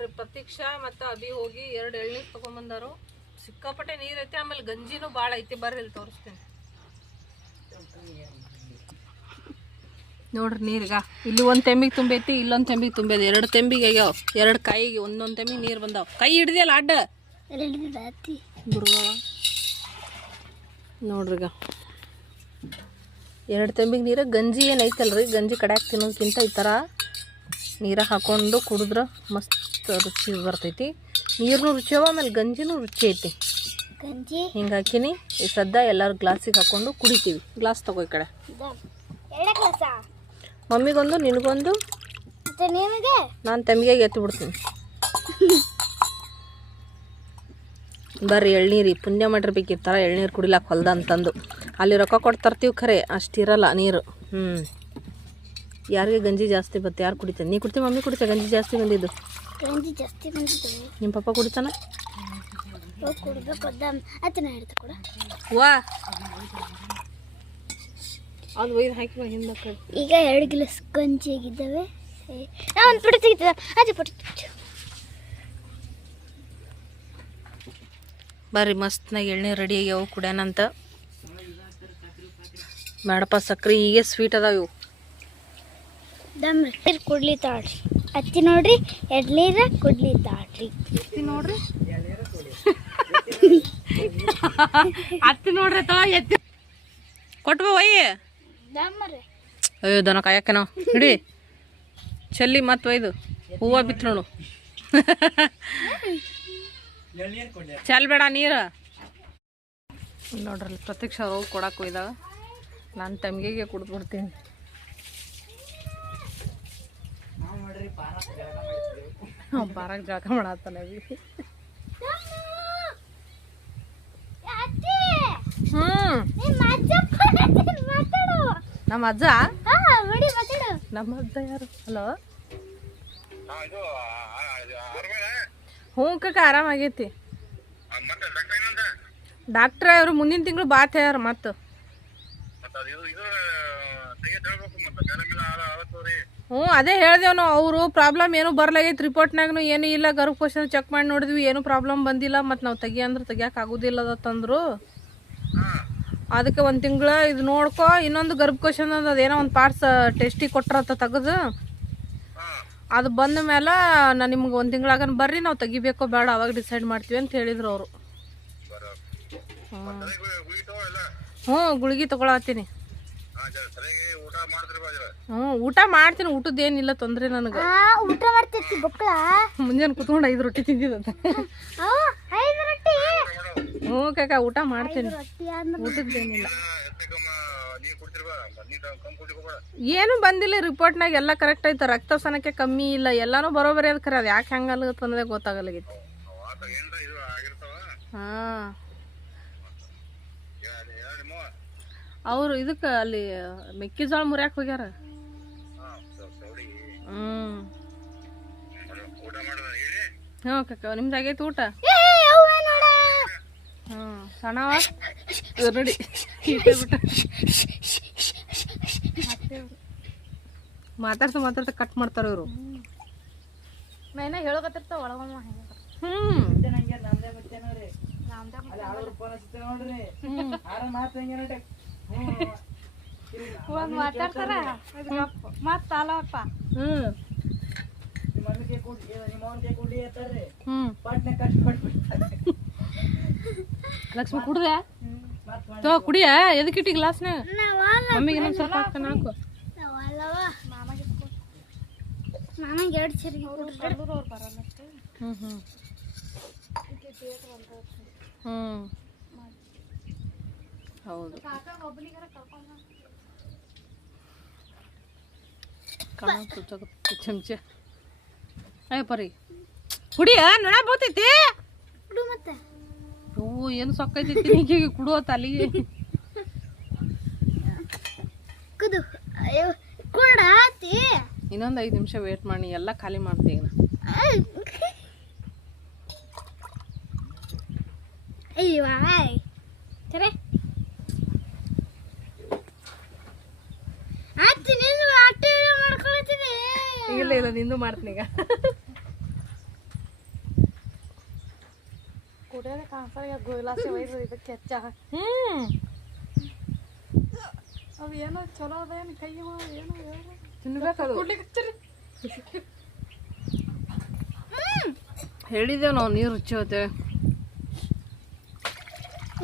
ನೋಡ್ರಿ ಪ್ರತೀಕ್ಷಾ ಮತ್ತು ಅಭಿ ಹೋಗಿ 2 ಎಳ್ನೀರು ತಗೊಂಬಂದಾರು. ಸಿಕ್ಕಾಪಟ್ಟೆ ನೀರು ಐತಿ, ಆಮೇಲೆ ಗಂಜಿನೂ ಭಾಳ ಐತಿ. ಬರ್ರಿ ಇಲ್ಲಿ ತೋರಿಸ್ತೀನಿ ನೋಡ್ರಿ. ನೀರೀಗ ಇಲ್ಲಿ 1 ತೆಂಬಿಗೆ ತುಂಬೈತಿ, ಇಲ್ಲೊಂದು ತೆಂಬಿಗೆ ತುಂಬೈತಿ. 2 ತೆಂಬಿಗೆ ಆಗ್ಯಾವ, 2 ಕಾಯಿಗೆ ಒಂದೊಂದು ತೆಂಬಿಗೆ ನೀರು ಬಂದಾವ. ಕೈ ಹಿಡ್ದಿಯಲ್ಲ ಅಡ್ಡ ದುರ್ಗವ ನೋಡ್ರಿಗ 2 ತೆಂಬಿಗೆ ನೀರು. ಗಂಜಿ ಏನೈತಲ್ರಿ, ಗಂಜಿ ಕಡ್ಯಾಕ್ ತಿನ್ನೋದಕ್ಕಿಂತ ಈ ಥರ ನೀರಾಗ ಹಾಕೊಂಡು ಕುಡಿದ್ರೆ ಮಸ್ತ್ ರುಚಿ ಬರ್ತೈತಿ. ನೀರನ್ನು ರುಚಿ ಅವ, ಆಮೇಲೆ ಗಂಜಿನೂ ರುಚಿ ಐತಿ. ಹಿಂಗೆ ಹಾಕಿನಿ. ಈ ಸದ್ದ ಎಲ್ಲರೂ ಗ್ಲಾಸಿಗೆ ಹಾಕೊಂಡು ಕುಡಿತೀವಿ. ಗ್ಲಾಸ್ ತಗೋ ಈ ಕಡೆ. ಮಮ್ಮಿಗೊಂದು, ನಿನಗೊಂದು, ನಾನು ತೆಂಬಿಗೆ ಎತ್ತು ಬಿಡ್ತೀನಿ. ಬರ್ರಿ ಎಳ್ನೀರು ಪುಣ್ಯ ಮಾಡಿರ್ಬೇಕಿರ್ತಾರ ಎಳ್ನೀರು ಕುಡಿಲಾಕ ಹೊಲ್ದ ಅಂತಂದು. ಅಲ್ಲಿ ರೊಕ್ಕ ಕೊಟ್ಟು ತರ್ತೀವಿ, ಖರೆ ಅಷ್ಟಿರಲ್ಲ ನೀರು. ಯಾರಿಗೆ ಗಂಜಿ ಜಾಸ್ತಿ ಬರುತ್ತೆ, ಯಾರು ಕುಡಿತಾನೆ? ನೀ ಕುಡಿತೀವಿ, ಮಮ್ಮಿ ಕುಡಿತಾ? ಗಂಜಿ ಜಾಸ್ತಿ ಬಂದಿದ್ದು. ನಿಮ್ಮ ಪಪ್ಪ ಕುಡಿತಾನ? ವಾ ಅದು ಒಯ್ದು ಹಾಕಿ ಹಿಂದೆ ಈಗ 2 ಗ್ಲಾಸ್ ಗಂಜಿ ಆಗಿದ್ದಾವೆ. ಒಂದು ಪುಟ ತೆಗಿತದ ಅದೇ ಪುಟ. ಬರ್ರಿ ಮಸ್ತ್ನಾಗ ಎಳ್ನೀರು ರೆಡಿ ಆಗ್ಯಾವು ಕುಡ್ಯಾನಂತ. ಬೇಡಪ್ಪ ಸಕ್ರೆ, ಹೀಗೆ ಸ್ವೀಟ್ ಅದಾವ ಇವು. ನೀರು ಕುಡ್ಲಿ ತಾಳ್ರಿ ಅತ್ತಿ ನೋಡ್ರಿ. ಎಳ್ನೀರ ಕುಡ್ಲಿ ತಾಳ್ರಿ ಅತ್ತಿ ನೋಡ್ರಿ. ಅತ್ತಿ ನೋಡ್ರಿ ತ ಎತ್ತಿ ಕೊಟ್ಬ ಒಯ್ಯ. ಅಯ್ಯೋ ದನ ಕಾಯಕ್ಕೆ ನಾವು ಹಿಡಿ ಚೆಲ್ಲಿ ಮತ್ತೆ ಒಯ್ದು ಹೂವು ಬಿತ್ತು ನೋಡು. ಚೆಲ್ಬೇಡ ನೀರು. ನೋಡ್ರಿ ಪ್ರತೀಕ್ಷಾ ಹೋಗಿ ಕೊಡಕ್ಕೆ ಒಯ್ದಾಗ ನಾನು ತಮ್ಗಿಗೆ ಕುಡ್ದು ಬಿಡ್ತೀನಿ. ಪಾರಾಗ ಜಳಕ ಮಾಡತ್ತಾನೆ. ನಮ್ಮ ಅಜ್ಜ ನಮ್ಮ ಅಜ್ಜ ಯಾರು? ಹಲೋ, ಹ್ಞೂ ಕಕ್ಕ ಆರಾಮಾಗೈತಿ. ಡಾಕ್ಟ್ರ ಅವರು ಮುಂದಿನ ತಿಂಗಳು ಬಾತ್ ಹೇಳ್ಯಾರ. ಮತ್ತು ಹ್ಞೂ ಅದೇ ಹೇಳ್ದೇವ್ ನಾವು. ಅವರು ಪ್ರಾಬ್ಲಮ್ ಏನು ಬರ್ಲಾಗೈತಿ, ರಿಪೋರ್ಟ್ನಾಗೂ ಏನು ಇಲ್ಲ. ಗರ್ಭಕೋಶ ಚೆಕ್ ಮಾಡಿ ನೋಡಿದ್ವಿ, ಏನು ಪ್ರಾಬ್ಲಮ್ ಬಂದಿಲ್ಲ. ಮತ್ತು ನಾವು ಅಂದ್ರೆ ತೆಗಿಯಕ್ಕೆ ಆಗೋದಿಲ್ಲ ತಂದ್ರು. ಅದಕ್ಕೆ 1 ತಿಂಗಳು ಇದು ನೋಡ್ಕೊ. ಇನ್ನೊಂದು ಗರ್ಭಕೋಶ ಅದೇನೋ ಒಂದು ಪಾರ್ಟ್ಸ್ ಟೆಸ್ಟಿಗೆ ಕೊಟ್ರತ್ತ ತೆಗೆದು. ಅದು ಬಂದ ಮೇಲೆ ನಾನು ನಿಮ್ಗೆ 1 ತಿಂಗಳಾಗನ ಬರ್ರಿ, ನಾವು ತೆಗಿಬೇಕೋ ಬೇಡ ಅವಾಗ ಡಿಸೈಡ್ ಮಾಡ್ತೀವಿ ಅಂತ ಹೇಳಿದ್ರು ಅವರು. ಹ್ಞೂ ಗುಳಿಗೆ ತಗೊಳತ್ತೀನಿ. ಹ್ಞೂ ಊಟ ಮಾಡ್ತೀನಿ, ಊಟದ್ದು ಏನಿಲ್ಲ ತೊಂದರೆ ನನಗೆ. ಊಟ ಮಾಡ್ತಿರ್ತಿ ಬಕ್ಕಳ. ಮುಂಜಾನೆ ಕುತ್ಕೊಂಡು 5 ರೊಟ್ಟಿ ತಿಂದಿದ್ದ. ಹ್ಞೂ ಕಾಕ ಊಟ ಮಾಡ್ತೀನಿ, ಊಟದ್ದೇನಿಲ್ಲ. ಏನು ಬಂದಿಲ್ಲ ರಿಪೋರ್ಟ್ನಾಗ, ಎಲ್ಲ ಕರೆಕ್ಟ್ ಐತೆ. ರಕ್ತಸನಕ್ಕೆ ಕಮ್ಮಿ ಇಲ್ಲ, ಎಲ್ಲಾನು ಬರೋಬರಿ ಅದ. ಖರೆ ಅದು ಯಾಕೆ ಹಂಗಲ್ಲತ್ತ ಅನ್ನೋದೇ ಗೊತ್ತಾಗಲಾಗೈತಿ. ಹಾಂ ಅವರು ಇದಕ್ಕೆ ಅಲ್ಲಿ ಮೆಕ್ಕೆಜೋಳ ಮುರ್ಯಾಕೆ ಹೋಗ್ಯಾರ. ಹ್ಞೂ ಕಕ್ಕ ನಿಮ್ದು ಆಗೈತಿ ಊಟ? ಹ್ಞೂ ಸಣ್ಣವ ನೋಡಿ ಬಿಟ್ಟ ಮಾತಾಡ್ತಾ ಕಟ್ ಮಾಡ್ತಾರ ಇವರು. ನಾ ಹೇಳಕತ್ತಿರ್ತಾವ ಒಳಗೊಮ್ಮ. ಮಾತಾಡ್ತಾರ ಮತ್ತ ಅಲ್ಲಪ್ಪ. ಲಕ್ಷ್ಮಿ ಕುಡ್ದ ತೋ ಕುಡಿಯ ಎದಕ್ಕಿಟ್ಟಿ ಗ್ಲಾಸ್ನಾಗ? ಮಮ್ಮಿಗೆ ಇನ್ನೊಂದು ಸ್ವಲ್ಪ ಹಾಕ್ತಾನೆ ಹಾಕು. ನನಗೆ 2 ಸರಿ ಹೌದು ಚಮಚ ಅಯ್ಯಪ್ಪ ರೀ ಕುಡಿಯ ನೊಣ ಬೋತೈತಿ. ಮತ್ತೆ ಓ ಏನು ಸೊಕ್ಕೈತಿ ನೀಗೆ ಕುಡುವತ್ತ ಅಲ್ಲಿಗೆ ಕುದು. ಅಯ್ಯೋ ಕೊಡಾತಿ. ಇನ್ನೊಂದು 5 ನಿಮಿಷ ವೇಟ್ ಮಾಡಿ, ಎಲ್ಲ ಖಾಲಿ ಮಾಡ್ತೀನಿ. ಅಯ್ಯೋ ಸರಿ ಇಲ್ಲ ಇಲ್ಲ ನಿಂದು ಮಾಡ್ತೀನಿ ಈಗ. ಕುಡಿಯೋದೇ ಕಾಣಿಸ್ತಾರೆ ಗೋಲಾಸಿ ಒಯ್ದು ಇದಕ್ಕೆ ಹೆಚ್ಚ ಅದು ಏನೋ ಚಲೋ ಅದೇನು ಕೈ ಏನೋ ತಿನ್ಬೇಕದು ಹೇಳಿದ್ದೇವೆ ನಾವು ನೀರು ರುಚಿ ಹೋಗ್ತೇವೆ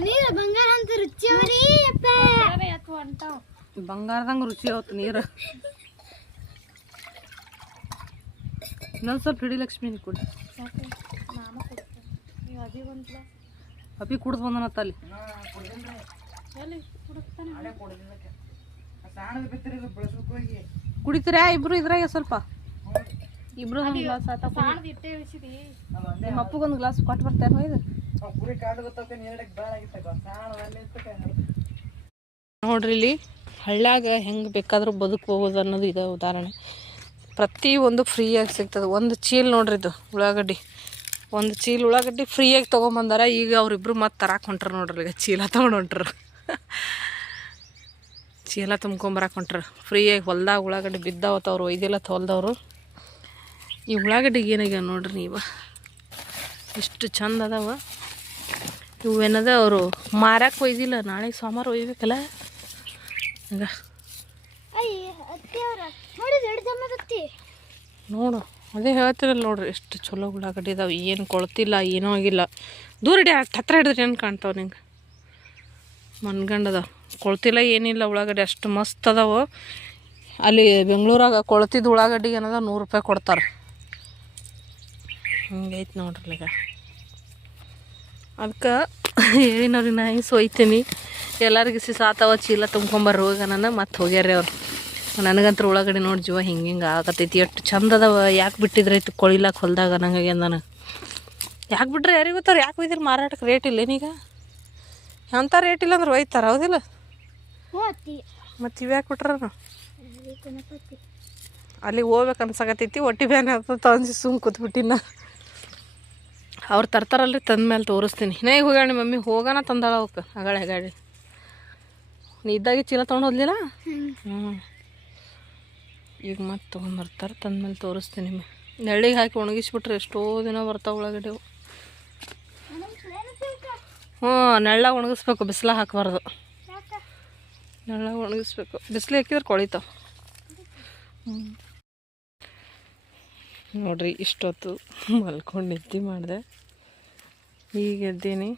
ನೀರು ಬಂಗಾರ ಅಂತ ರುಚಿ ಅವ್ರಿ ಬಂಗಾರದಂಗೆ ರುಚಿ ಹೋಗ್ತು ನೀರು ಇನ್ನೊಂದು ಸ್ವಲ್ಪ ಹಿಡಿ ಲಕ್ಷ್ಮಿ ನೀ ಕುಡಿ ಅಪ್ಪಿ ಕುಡ್ದು ಬಂದನತ್ತ ಅಲ್ಲಿ ಕುಡಿತೀರಾ ಇಬ್ರು ಇದ್ರಾಗ ಸ್ವಲ್ಪ ಇಬ್ರು ಗ್ಲಾಸ್ ನಿಮ್ಮ ಅಪ್ಪಗೊಂದು ಗ್ಲಾಸ್ ಕೊಟ್ಟು ಬರ್ತಾರೆ ಇದು ನೋಡ್ರಿ ಇಲ್ಲಿ ಹಳ್ಳ್ಯಾಗ ಹೆಂಗೆ ಬೇಕಾದ್ರೂ ಬದುಕಬಹುದು ಅನ್ನೋದು ಇದೆ ಉದಾಹರಣೆ ಪ್ರತಿಯೊಂದು ಫ್ರೀಯಾಗಿ ಸಿಗ್ತದೆ ಒಂದು ಚೀಲ ನೋಡ್ರಿ ಇದು ಉಳ್ಳಾಗಡ್ಡಿ ಒಂದು ಚೀಲ ಉಳ್ಳಾಗಡ್ಡಿ ಫ್ರೀಯಾಗಿ ತೊಗೊಂಬಂದಾರ ಈಗ ಅವ್ರಿಬ್ರು ಮತ್ತೆ ತರಾಕ್ ಹೊಂಟ್ರ ನೋಡ್ರಿ ಈಗ ಚೀಲ ತೊಗೊಂಡು ಹೊಂಟ್ರ ಚೀಲ ತುಂಬ್ಕೊಂಬರಕ್ಕೆ ಹೊಂಟ್ರ ಫ್ರೀಯಾಗಿ ಹೊಲ್ದಾಗ ಉಳ್ಳಾಗಡ್ಡಿ ಬಿದ್ದಾವತ್ತು ಅವ್ರು ಒಯ್ದಿಲ್ಲ ಹೊಲ್ದವರು ಈ ಉಳ್ಳಾಗಡ್ಡಿಗೆ ಏನಾಗ್ಯಾವ ನೋಡ್ರಿ ನೀವು ಇಷ್ಟು ಚಂದ ಅದಾವ ಇವೇನದ ಅವರು ಮಾರಕ್ಕೆ ಒಯ್ದಿಲ್ಲ ನಾಳೆ ಸೋಮವಾರ ಒಯ್ಬೇಕಲ್ಲ ಹಂಗ ನೋಡು ಅದೇ ಹೇಳ್ತಿರಲ್ಲ ನೋಡ್ರಿ ಎಷ್ಟು ಚಲೋ ಉಳ್ಳಾಗಡ್ಡಿ ಇದಾವೆ ಏನು ಕೊಳ್ತಿಲ್ಲ ಏನೂ ಆಗಿಲ್ಲ ದೂರ ಹಿಡಿ ಹತ್ರ ಹಿಡಿದ್ರೆ ಏನು ಕಾಣ್ತಾವೆ ನಿಂಗೆ ಮನ್ಗಂಡದ ಕೊಳ್ತಿಲ್ಲ ಏನಿಲ್ಲ ಉಳ್ಳಾಗಡ್ಡಿ ಅಷ್ಟು ಮಸ್ತ್ ಅದಾವೆ ಅಲ್ಲಿ ಬೆಂಗಳೂರಾಗ ಕೊಳ್ತಿದ್ದು ಉಳ್ಳಾಗಡ್ಡಿಗೆ ಏನದ 100 ರೂಪಾಯಿ ಕೊಡ್ತಾರೆ ಹಿಂಗೈತೆ ನೋಡ್ರಿ ಈಗ ಅದಕ್ಕೆ ಹೇಳಿನವ್ರಿಗೆ ನಾ ಹಿಂಗೆ ಒಯ್ತೀನಿ ಎಲ್ಲರಿಗೆ ಸಾತವ ಚೀಲ ತುಂಬ್ಕೊಂಬರ್ರಿ ಹೋಗ ನಾನು ಮತ್ತೆ ಹೋಗ್ಯಾರ್ರಿ ಅವ್ರು ನನಗಂತೂ ಉಳ್ಳಾಗಡ್ಡಿ ನೋಡಿ ಜೀವ ಹಿಂಗೆ ಆಗತ್ತೈತಿ ಎಷ್ಟು ಚಂದ ಅದಾವ ಯಾಕೆ ಬಿಟ್ಟಿದ್ರೈತಿ ಕೊಳಿಲಾಕ ಹೊಲ್ದಾಗ ನಂಗೆ ನಾನು ಯಾಕೆ ಬಿಟ್ರೆ ಯಾರಿಗೆ ಗೊತ್ತಾರ ಯಾಕೆ ಒಯ್ದಿರಿ ಮಾರಾಟಕ್ಕೆ ರೇಟ್ ಇಲ್ಲ ಏನೀಗ ಎಂಥ ರೇಟ್ ಇಲ್ಲ ಅಂದ್ರೆ ಒಯ್ತಾರ ಹೌದಿಲ್ಲ ಮತ್ತು ಇವು ಯಾಕೆ ಬಿಟ್ರ ಅಲ್ಲಿಗೆ ಹೋಗ್ಬೇಕು ಅನ್ಸಕತ್ತೈತಿ ಹೊಟ್ಟಿ ಬ್ಯಾನೆ ಆಗ್ತದೆ ಅನ್ಸಿ ಸುಮ್ಮ ಕೂತ್ಬಿಟ್ಟಿನ ಅವ್ರು ತರ್ತಾರಲ್ರಿ ತಂದ ಮೇಲೆ ತೋರಿಸ್ತೀನಿ ನಾ ಈಗ ಹೋಗ್ಯಾಳ ನಿಮ್ಮ ಮಮ್ಮಿ ಹೋಗೋಣ ತಂದಾಳ ಅವಕ್ಕೆ ಅಗಾಳೆ ಗಾಡಿ ನೀ ಇದ್ದಾಗೆ ಚೀಲ ತೊಗೊಂಡು ಹೋದ್ಲಿಲ್ಲ ಈಗ ಮತ್ತೆ ತೊಗೊಂಬರ್ತಾರೆ ತಂದ್ಮೇಲೆ ತೋರಿಸ್ತೀನಿ ನೆಳ್ಳಿಗೆ ಹಾಕಿ ಒಣಗಿಸ್ಬಿಟ್ರೆ ಎಷ್ಟೋ ದಿನ ಬರ್ತಾವೆ ಉಳ್ಳಾಗಡ್ಡಿ ನೆಳ್ಳಾಗ ಒಣಗಿಸ್ಬೇಕು ಬಿಸಿಲ ಹಾಕಬಾರ್ದು ನೆಳ್ಳಾಗ ಒಣಗಿಸ್ಬೇಕು ಬಿಸಿಲು ಹಾಕಿದ್ರೆ ಕೊಳಿತಾವ ನೋಡ್ರಿ ಇಷ್ಟೊತ್ತು ಮಲ್ಕೊಂಡು ನಿದ್ದೆ ಮಾಡಿದೆ ಈಗ ಎದ್ದೀನಿ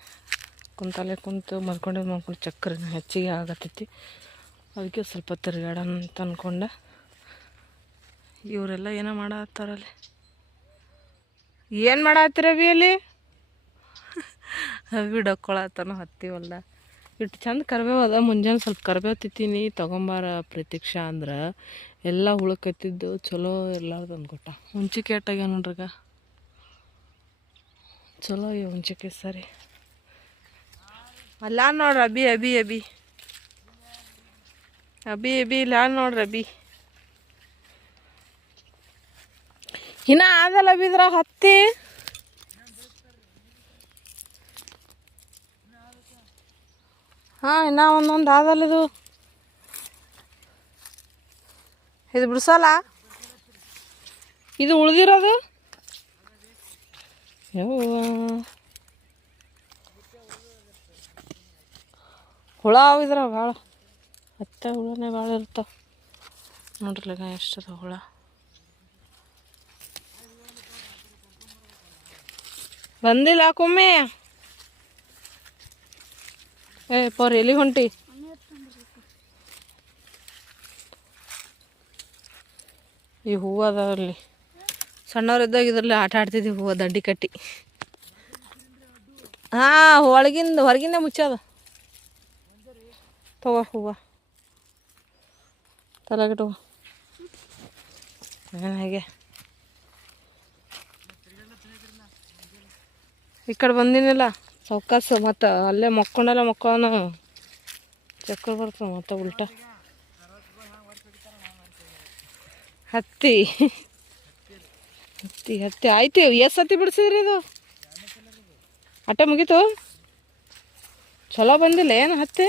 ಕುಂತಲ್ಲೇ ಕುಂತು ಮಲ್ಕೊಂಡು ಚಕ್ರ ಹೆಚ್ಚಿಗೆ ಆಗತ್ತೈತಿ ಅದಕ್ಕೆ ಸ್ವಲ್ಪ ತಿರುಗಾಡೋಣ ಅಂತ ಅಂದ್ಕೊಂಡೆ ಇವರೆಲ್ಲ ಏನೋ ಮಾಡತ್ತಾರಲ್ಲಿ ಏನು ಮಾಡತ್ತೀರ ಬಿ ಅಲ್ಲಿ ಅವಿ ಡೊಕ್ಕೊಳತ್ತಾನ ಹತ್ತಿವಲ್ಲ ಇಟ್ಟು ಚಂದ ಕರಿಬೇವು ಅದ ಮುಂಜಾನೆ ಸ್ವಲ್ಪ ಕರಿಬೇವು ತಿತ್ತೀನಿ ತೊಗೊಂಬಾರ ಪ್ರತೀಕ್ಷಾ ಅಂದ್ರೆ ಎಲ್ಲ ಹುಳಕತ್ತಿದ್ದು ಚಲೋ ಇರ್ಲಾರ್ದು ಅಂದ್ಕೊಟ್ಟ ಹುಂಚಿಕೆ ಎಟ್ಟಾಗ್ಯ ನೋಡ್ರಿಗ ಚಲೋ ಈ ಹುಂಚಿಕೆ ಸರಿ ಅಲ್ಲ ನೋಡ್ರಿ ಅಬಿ ಅಬಿ ಅಬಿ ಅಬಿ ಅಬಿ ಇಲ್ಲ ನೋಡ್ರಿ ಅಬಿ ಇನ್ನ ಆದಲ್ಲ ಬಿದ್ರ ಹತ್ತಿ ಹಾಂ ಇನ್ನ ಒಂದೊಂದು ಆದಲ್ಲ ಇದು ಬಿಡ್ಸಲ್ಲ ಇದು ಉಳ್ದಿರೋದು ಹುಳ ಅವಿದ್ರ ಭಾಳ ಹತ್ತೆ ಹುಳನೇ ಭಾಳ ಇರ್ತಾವ ನೋಡ್ರಿ ಎಷ್ಟದ ಹುಳ ಬಂದಿಲ್ಲ ಕೊಮ್ಮೆ ಪೋರ್ ಎಲ್ಲಿ ಹೊಂಟಿ ಈ ಹೂವು ಅದಾವಲ್ಲಿ ಸಣ್ಣವ್ರಿದ್ದಾಗ ಇದರಲ್ಲಿ ಆಟ ಆಡ್ತಿದ್ವಿ ಹೂವು ದಂಡಿ ಕಟ್ಟಿ ಹಾಂ ಹೊರಗಿಂದ ಮುಚ್ಚದ ತಗೋ ಹೂವು ತಲೆಗಿಟ್ಟು ಹಾಗೆ ಈ ಕಡೆ ಬಂದಿನಿಲ್ಲ ಸೌಕಾಸ ಮತ್ತು ಅಲ್ಲೇ ಮಕ್ಕೊಂಡ ಚಕ್ಕರ್ ಬರ್ತದೆ ಮತ್ತು ಉಲ್ಟಾ ಹತ್ತಿ ಹತ್ತಿ ಹತ್ತಿ ಆಯ್ತು ಎಷ್ಟು ಹತ್ತಿ ಬಿಡಿಸಿದ್ರಿ ಇದು ಅಟ್ಟೆ ಮುಗೀತು ಚಲೋ ಬಂದಿಲ್ಲ ಏನು ಹತ್ತಿ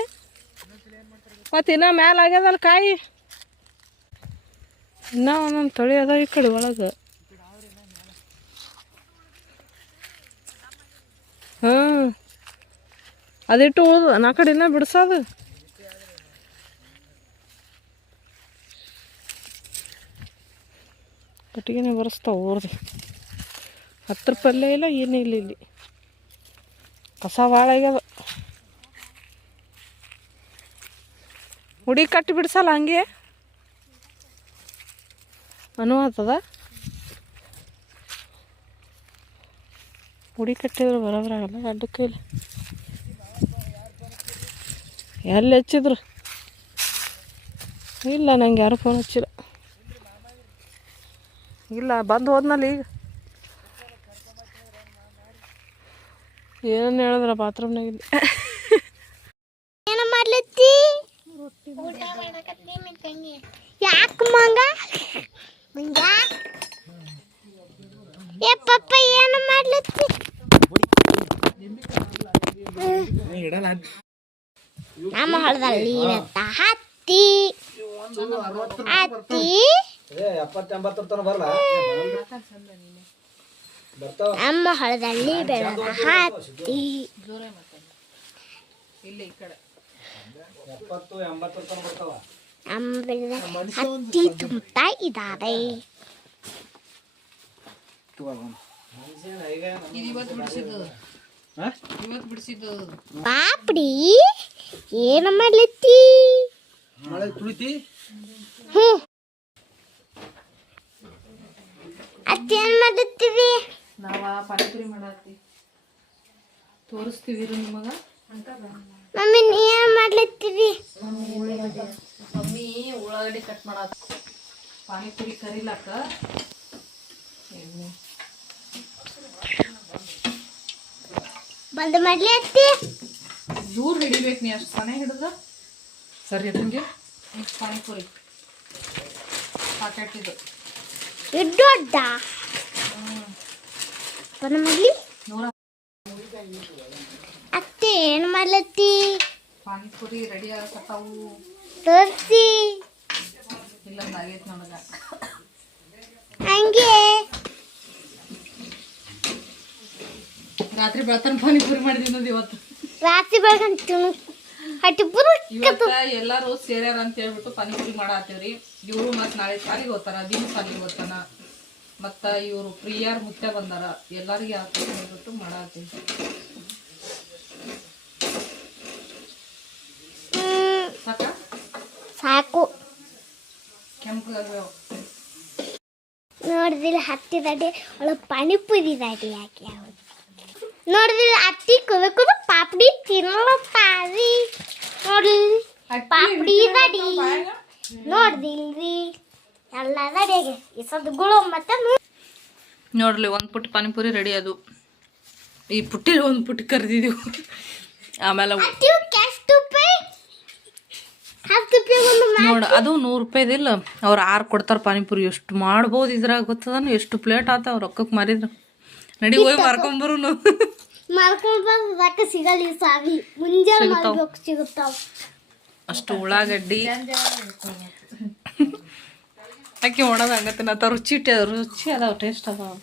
ಮತ್ತು ಇನ್ನೂ ಮ್ಯಾಲೆ ಆಗ್ಯದಲ್ಲ ಕಾಯಿ ಇನ್ನೂ ಒಂದೊಂದು ತೊಳಿ ಅದ ಈ ಕಡೆ ಒಳಗೆ ಹ್ಞೂ ಅದಿಟ್ಟು ಉಳ್ದು ನಾ ಕಡೆನ ಬಿಡ್ಸೋದು. ಕಟ್ಟಿಗೆನೇ ಬರೆಸ್ತಾವ ಊರ್ದು. 10 ರೂಪಾಯಿ ಇಲ್ಲ ಏನೂ ಇಲ್ಲ ಇಲ್ಲಿ. ಕಸ ಭಾಳ ಆಗ್ಯದ. ಹುಡಿ ಕಟ್ಟಿ ಬಿಡ್ಸಲ್ಲ ಹಂಗೆ ಅನುವಾತದ. ಹುಡಿ ಕಟ್ಟಿದ್ರೆ ಬರೋದ್ರಾಗಲ್ಲ ಅಡ್ಡ ಕೈಲಿ. ಎಲ್ಲಿ ಹಚ್ಚಿದ್ರು ಇಲ್ಲ, ನಂಗೆ ಯಾರು ಫೋನ್ ಹಚ್ಚಿಲ್ಲ. ಇಲ್ಲ ಬಂದು ಹೋದ್ನಲ್ಲ ಈಗ. ಏನನ್ನ ಹೇಳಿದ್ರ ಬಾತ್ರೂಮ್ನಾಗಿದ್ದೆ. ಏನು ಮಾಡ್ಲತ್ತಿ? ಯಾಕೆ ಮಂಗ ಮಂಗ ಏ ಪಪ್ಪ ಏನು ಮಾಡ್ಲತ್ತಿ? ನಮ್ಮ ಹೊಲದಲ್ಲಿ ಇವತ್ತ ಹತ್ತಿ ಹತ್ತಿ ನಮ್ಮ ಹೊಲದಲ್ಲಿ ಬೆಳೆದ ಹತ್ತಿ ನಮ್ಮ ಬೆಳೆದ ಹತ್ತಿ ತುಂಬುತ್ತಾ ಇದ್ದಾರೆ. ಪಾಪಡಿ ಏನು ಮಾಡ್ಲತ್ತಿ? ಅತ್ತೆ ಏನ್ ಮಾಡ್ಲತ್ತೀವಿ? ನಾವ ಪಾನಿಪುರಿ ಮಾಡತ್ತಿ ತೋರಿಸ್ತೀವಿ ನಿಮಗ. ಮಮ್ಮಿ ನೀ ಏನ್ ಮಾಡ್ಲತ್ತೀವಿ? ಮಮ್ಮಿ ಉಳ್ಳಾಗಡ್ಡಿ ಕಟ್ ಮಾಡತ್ತ ಪಾನಿಪುರಿ ಕರಿಲಾಕ. ಬಂದ್ ಮಾಡ್ಲತ್ತಿ? ದೂರ ಹಿಡಿಬೇಕು ನೀ, ಅಷ್ಟು ಸಣ್ಣ ಹಿಡಿದ ಸರಿ. ನಿಮಗೆ ಪಾನಿಪುರಿ ಪಾಕೆಟ್ ಇದು ದೊಡ್ಡ ಬಂದ್ ಮಾಡ್ಲಿ. 100. ಅತ್ತೆ ಏನ್ ಮಾಡ್ಲತ್ತಿ? ಪಾನಿಪುರಿ ರೆಡಿ ಆಗತ್ತಾವು. ತೋರ್ಸಿ. ಇಲ್ಲ ಆಗೈತೆ ನನಗ. ಹಂಗೆ ರಾತ್ರಿ ಬೆಳತನ ಪಾನಿಪುರಿ ಮಾಡಿದೀನಿ ಇವತ್ತು. ರಾತ್ರಿ ಬೆಳಗಂತ ಹಟ್ಟಿ ಪುರು ಇವತ್ತ ಎಲ್ಲಾರು ಸೇರ್ಯಾರ ಅಂತ ಹೇಳ್ಬಿಟ್ಟು ಪಾನಿಪುರಿ ಮಾಡಾತೀವ್ರಿ. ಇವರು ಮತ್ ನಾಳೆ ಸಾಲಿಗೆ ಹೋಗ್ತಾರ, ದಿನ ಸಾಲಿಗೆ ಹೋಗ್ತಾನ. ಮತ್ತ ಇವರು ಪ್ರಿಯಾರ್ ಮುತ್ತೆ ಬಂದಾರ, ಎಲ್ಲಾರಿಗೆ ಹೇಳ್ಬಿಟ್ಟು ಮಾಡಾತೀವಿ. ಸಾಕ ಸಾಕು. ಕೆಂಪು ನೋಡಿದಿಲ್ಲ ಹತ್ತಿ ರೆಡಿ ಒಳಗೆ ಪಾನಿಪುರಿ ರೆಡಿ ಹಾಕಿ ನೋಡಿದಿಲ್ಲ ಹತ್ತಿ ಕುದ ಪಾಪಡಿ ತಿನ್ನಲತ್ತಾರಿ. ನೋಡ್ರಿ ಪಾಪಡಿ ರೆಡಿ ನೋಡ್ದಿಲ್ರಿ ಎಲ್ಲ ರೆಡಿ ಆಗಿ ಇಸದ್ಗಳು ಮತ್ತೆ ನೋಡ್ಲಿ ಒಂದು ಪುಟ್ಟಿ ಪಾನಿಪುರಿ ರೆಡಿ. ಅದು ಈ ಪುಟ್ಟಿ ಒಂದು ಪುಟ್ಟಿ ಕರೆದಿದ್ದೀವಿ. ಆಮೇಲೆ ನೋಡು ಅದು 100 ರೂಪಾಯಿದಿಲ್ಲ, ಅವ್ರು 6 ಕೊಡ್ತಾರೆ ಪಾನಿಪುರಿ. ಎಷ್ಟು ಮಾಡ್ಬೋದು ಇದ್ರಾಗ ಗೊತ್ತದನು? ಎಷ್ಟು ಪ್ಲೇಟ್ ಆತ ಅವ್ರು ರೊಕ್ಕಕ್ಕೆ ಮಾರಿದ್ರು. ನಡಿ ಹೋಗಿ ಮಾರ್ಕೊಂಬರು. ಮಾರ್ಕೊಂಡ್ ಸಿಗಲ್ಲ ಸಾವಿ ಮುಂಜಾನೆ ಸಿಗುತ್ತಾವ. ಅಷ್ಟು ಉಳ್ಳಾಗಡ್ಡಿ ಅಕ್ಕಿ ಒಣದ ಹಂಗತ್ತಿನ ರುಚಿ ಅದಾವ, ಟೇಸ್ಟ್ ಅದಾವ.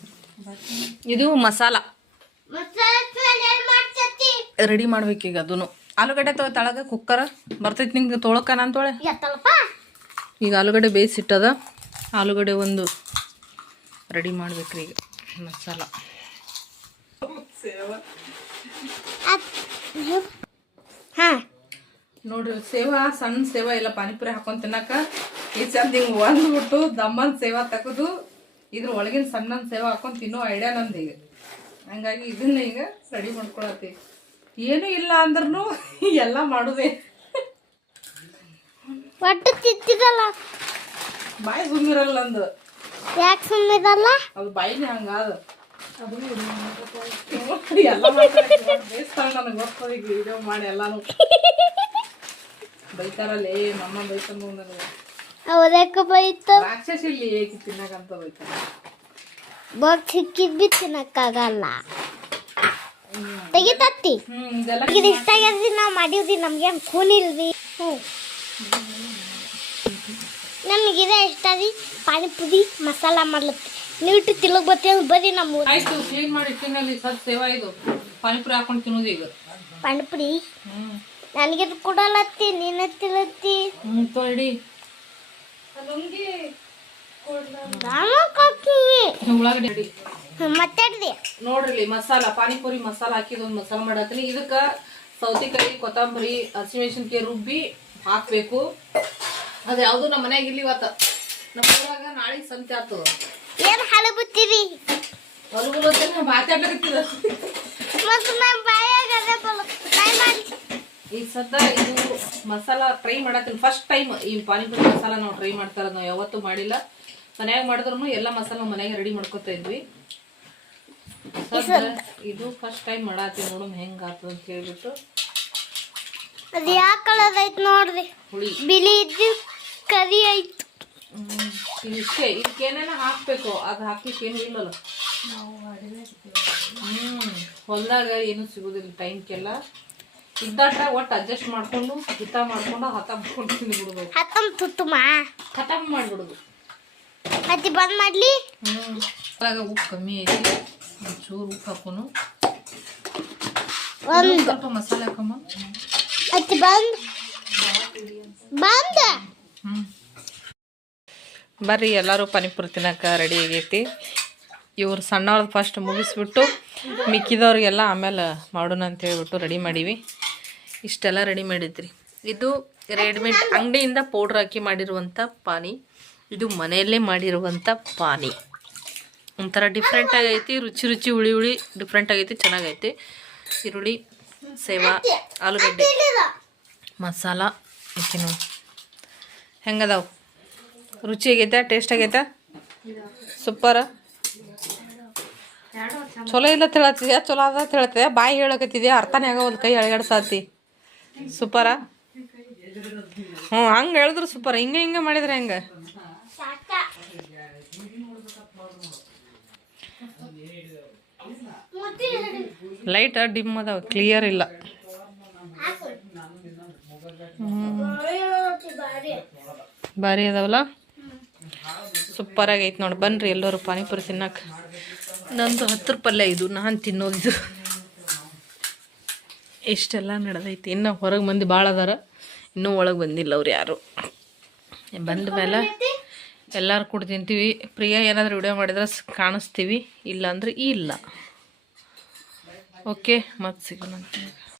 ಇದು ಮಸಾಲ ರೆಡಿ ಮಾಡ್ಬೇಕೀಗ. ಅದನ್ನು ಆಲೂಗಡ್ಡೆ ತಳಗ ಕುಕ್ಕರ್ ಬರ್ತೈತಿ ನಿಂಗೆ ತೊಳಕ. ನಾನು ತೊಳೆ ಈಗ ಆಲೂಗಡ್ಡೆ ಬೇಯಿಸಿಟ್ಟದ. ಆಲೂಗಡ್ಡೆ ಒಂದು ರೆಡಿ ಮಾಡ್ಬೇಕ್ರಿ ಈಗ ಮಸಾಲ. ನೋಡ್ರಿ ಸೇವಾ, ಸಣ್ಣ ಸೇವಾ ಇಲ್ಲ ಪಾನಿಪುರಿ ಹಾಕೊಂಡ್ ತಿನ್ನಕ. ಈ ಚಂದ ಹಿಂಗೆ ಒಂದ್ಬಿಟ್ಟು ದಮ್ಮನ್ ಸೇವಾ ತೆಗೆದು ಇದ್ರ ಒಳಗಿನ ಸಣ್ಣ ಸೇವಾ ಹಾಕೊಂಡ್ ತಿನ್ನೋ ಐಡಿಯಾ ನಂದು ಈಗ. ಹಂಗಾಗಿ ಇದನ್ನ ಈಗ ರೆಡಿ ಮಾಡ್ಕೊಳತ್ತಿ. ಏನೂ ಇಲ್ಲ ಅಂದ್ರೂ ಎಲ್ಲ ಮಾಡುದೇ. ಒಟ್ಟು ತಿತ್ತಿರಲ್ಲ, ಬಾಯಿ ಸುಮ್ಮಿರಲ್ಲ ನಂದು. ಯಾಕೆ ಸುಮ್ಮಿರಲ್ಲ? ಅದು ಬಾಯಿನೇ ಹಂಗಾದ. ಎಲ್ಲ ಬೇಯಿಸ್ತಾಳ ನನಗೆ ಗೊತ್ತದ. ಈಗ ವಿಡಿಯೋ ಮಾಡಿ ಎಲ್ಲಾನು ಬೈತಾರಲ್ಲೇ ನಮ್ಮ ಬೈತಾರ ನನಗೆ. ಅವರಕ್ಕೆ ಬೈತ ರಾಕ್ಷಸ ಇಲ್ಲಿ ಏಕಿ ತಿನ್ನಕಂತ ಬೈತಾರ. ಬಾಕ್ಸ್ ಸಿಕ್ಕಿದ್ ಬಿ ತಿನ್ನಕ್ಕಾಗಲ್ಲ. ತೆಗಿತತ್ತಿ ಇದು ಇಷ್ಟ ಆಗ್ಯದ್ರಿ. ನಾವು ಮಾಡಿವ್ರಿ, ನಮ್ಗೇನು ಖೂನ್ ಇಲ್ರಿ. ನಮಗಿದೆ ಇಷ್ಟ ರೀ ಪಾನಿಪುರಿ ಮಸಾಲ ಮಾಡ್ಲತ್ತಿ. ನೀವು ಇಟ್ಟು ತಿನ್ನಕ್ ಬರ್ತೀವಿ ಬರ್ರಿ ನಮ್ಮ ಆಯ್ತು. ಕ್ಲೀನ್ ಮಾಡಿ ಇಟ್ಟಿನಲ್ಲಿ ಸ್ವಲ್ಪ ಸೇವಾ ಇದು ಪಾನಿಪುರಿ ಹಾಕೊಂಡು ತಿನ್ನೋದು ಈಗ. ಪಾನಿಪುರಿ ನನಗೆ ಕೊಡಲತ್ತಿ ನೀನು ತಿಳತ್ತಿ ತೊಳಿ ಉಳ್ಳಾಗಡ್ಡಿ ಮಾತಾಡ್ದೆ ನೋಡ್ರಿ ಮಸಾಲ ಪಾನಿಪುರಿ ಮಸಾಲ ಹಾಕಿದ ಒಂದು ಮಸಾಲ ಮಾಡತ್ತೀನಿ. ಇದಕ್ಕ ಸೌತೆಕಾಯಿ ಕೊತ್ತಂಬರಿ ಹಸಿಮೆಣಸಿನ್ಕಾಯಿ ರುಬ್ಬಿ ಹಾಕ್ಬೇಕು. ಅದು ಯಾವುದು ನಮ್ಮ ಮನ್ಯಾಗ ಇಲ್ಲಿ ಇವತ್ತ ನಮ್ಮ ಊರಾಗ ನಾಳೆ ಸಂತೆ ಆಗ್ತದ. ಏನು ಹಳಬುತ್ತೀರಿ ಹೊಲಗುಲತ್ತೇನೆ ಮಾತಾಡ್ಲಿಕತ್ತಿದ ಮತ್ತು ನಮ್ಮ ಬಾಯಾಗ ಅದೇ ಟ್ರೈ ಮಾಡಿ. ಈಗ ಸದ್ದ ಇದು ಮಸಾಲ ಟ್ರೈ ಮಾಡತ್ತೀನಿ. ಫಸ್ಟ್ ಟೈಮ್ ಈ ಪಾನಿಪುರಿ ಮಸಾಲ ನಾವು ಟ್ರೈ ಮಾಡ್ತಾ ಇರೋದು. ನಾವು ಯಾವತ್ತೂ ಮಾಡಿಲ್ಲ. ಮನ್ಯಾಗ ಮಾಡಿದ್ರು ಎಲ್ಲ ಮಸಾಲ ಮನ್ಯಾಗ ರೆಡಿ ಮಾಡ್ಕೊತಾ ಇದ್ವಿ. ಇದು ಫಸ್ಟ್ ಟೈಮ್ ಮಾಡತ್ತೀವಿ. ನೋಡೋಣ ಹೆಂಗ ಆಗ್ತದ ಅಂತ ಹೇಳ್ಬಿಟ್ಟು. ಅದು ಯಾವ ಕಲರ್ ಐತ್ ನೋಡ್ರಿ. ಹುಳಿ ಬಿಳಿ ಇದ್ದು ಕರಿ ಐತ್. ಇದಿಷ್ಟೇ. ಇದಕ್ಕೇನೇನ ಹಾಕ್ಬೇಕು. ಅದು ಹಾಕ್ಲಿಕ್ಕೆ ಏನು ಇಲ್ಲಲ್ಲ. ಹೊಲ್ದಾಗ ಏನು ಸಿಗುದಿಲ್ಲ ಟೈಮ್ಗೆಲ್ಲ. ಇದ್ದಾಟ ಒಟ್ಟು ಅಡ್ಜಸ್ಟ್ ಮಾಡ್ಕೊಂಡು ಹಿತ ಮಾಡ್ಕೊಂಡು ಹತಾಬ್ಕೊಂಡು ತಿಂದ್ಬಿಡ್ಬೇಕು. ಖತಮ್ ಮಾಡ್ಬಿಡುದು. ಅತಿ ಬಂದ್ ಮಾಡ್ಲಿ. ಉಪ್ಪು ಕಮ್ಮಿ ಐತಿ. ಒಂಚೂರು ಉಪ್ಪು ಹಾಕೋನು. ಸ್ವಲ್ಪ ಮಸಾಲೆ ಹಾಕಮ್ಮ. ಅತಿ ಬಂದ್ ಬಂದ. ಬರ್ರಿ ಎಲ್ಲರೂ ಪಾನಿಪುರಿ ತಿನ್ನಕ ರೆಡಿ ಆಗೈತಿ. ಇವ್ರು ಸಣ್ಣವ್ರದ್ದು ಫಸ್ಟ್ ಮುಗಿಸ್ಬಿಟ್ಟು ಮಿಕ್ಕಿದವ್ರಿಗೆಲ್ಲ ಆಮೇಲೆ ಮಾಡೋಣ ಅಂತ ಹೇಳ್ಬಿಟ್ಟು ರೆಡಿ ಮಾಡೀವಿ. ಇಷ್ಟೆಲ್ಲ ರೆಡಿ ಮಾಡಿದ್ರಿ. ಇದು ರೆಡಿಮೇಡ್ ಅಂಗಡಿಯಿಂದ ಪೌಡ್ರ್ ಹಾಕಿ ಮಾಡಿರುವಂಥ ಪಾನಿ. ಇದು ಮನೆಯಲ್ಲೇ ಮಾಡಿರುವಂಥ ಪಾನಿ. ಒಂಥರ ಡಿಫ್ರೆಂಟ್ ಆಗೈತಿ. ರುಚಿ ಹುಳಿ ಡಿಫ್ರೆಂಟ್ ಆಗೈತಿ. ಚೆನ್ನಾಗೈತಿ. ಈರುಳ್ಳಿ, ಸೇವಾ, ಆಲೂಗಡ್ಡೆ, ಮಸಾಲ ಹಾಕಿ ನೋಡಿ ಹೆಂಗದಾವು. ರುಚಿ ಆಗೈತೆ, ಟೇಸ್ಟ್ ಆಗೈತೆ, ಸೂಪರ. ಚಲೋ ಇಲ್ಲ ತಿಳತ್ತಿದ್ಯಾ, ಚಲೋ ಅದ ತಿಳತ್ತಿದ್ಯಾ, ಬಾಯಿ ಹೇಳಕತ್ತಿದ್ಯಾ, ಅರ್ಥನೇ ಆಗೋದು, ಕೈ ಎಳಗಡ್ಸಾತಿ. ಸೂಪರ. ಹಂಗೆ ಹೇಳಿದ್ರು ಸೂಪರ್. ಹಿಂಗೆ ಮಾಡಿದ್ರೆ ಹೆಂಗೆ? ಲೈಟ್ ಡಿಮ್ ಅದಾವ, ಕ್ಲಿಯರ್ ಇಲ್ಲ. ಭಾರಿ ಅದಾವಲ್ಲ, ಸೂಪರ್ ಆಗೈತೆ ನೋಡಿ. ಬನ್ರಿ ಎಲ್ಲರೂ ಪಾನಿಪುರಿ ತಿನ್ನಕ್ಕೆ. ನಂದು 10 ರೂಪಾಯಿ ಇದು, ನಾನು ತಿನ್ನೋದಿದು. ಇಷ್ಟೆಲ್ಲ ನಡೆದೈತಿ. ಇನ್ನು ಹೊರಗೆ ಮಂದಿ ಭಾಳ ಅದಾರ, ಇನ್ನೂ ಒಳಗೆ ಬಂದಿಲ್ಲ ಅವ್ರು ಯಾರು. ಬಂದ ಮೇಲೆ ಎಲ್ಲರೂ ಕೂಡ ತಿಂತೀವಿ. ಪ್ರಿಯಾ ಏನಾದರೂ ವಿಡಿಯೋ ಮಾಡಿದ್ರೆ ಕಾಣಿಸ್ತೀವಿ, ಇಲ್ಲ ಅಂದ್ರೆ ಇಲ್ಲ. ಓಕೆ, ಮತ್ತೆ ಸಿಗೋಣ.